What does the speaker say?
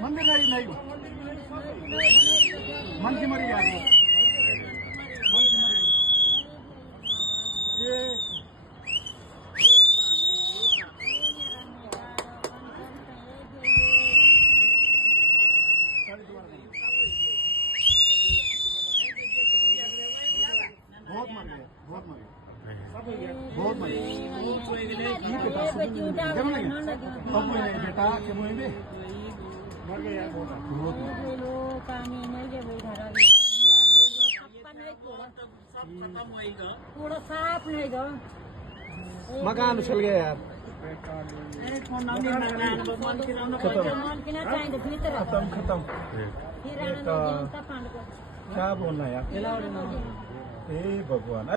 मंदिर नहीं मन की मरी यार मन की मरी ये बहुत मर गए बहुत मर गए बहुत मर गए बेटा के मुझे भी मर गए यार बहुत पूरा साफ नहीं गो मकान उछल गया यार खत्म खत्म क्या बोलना यार हे भगवान।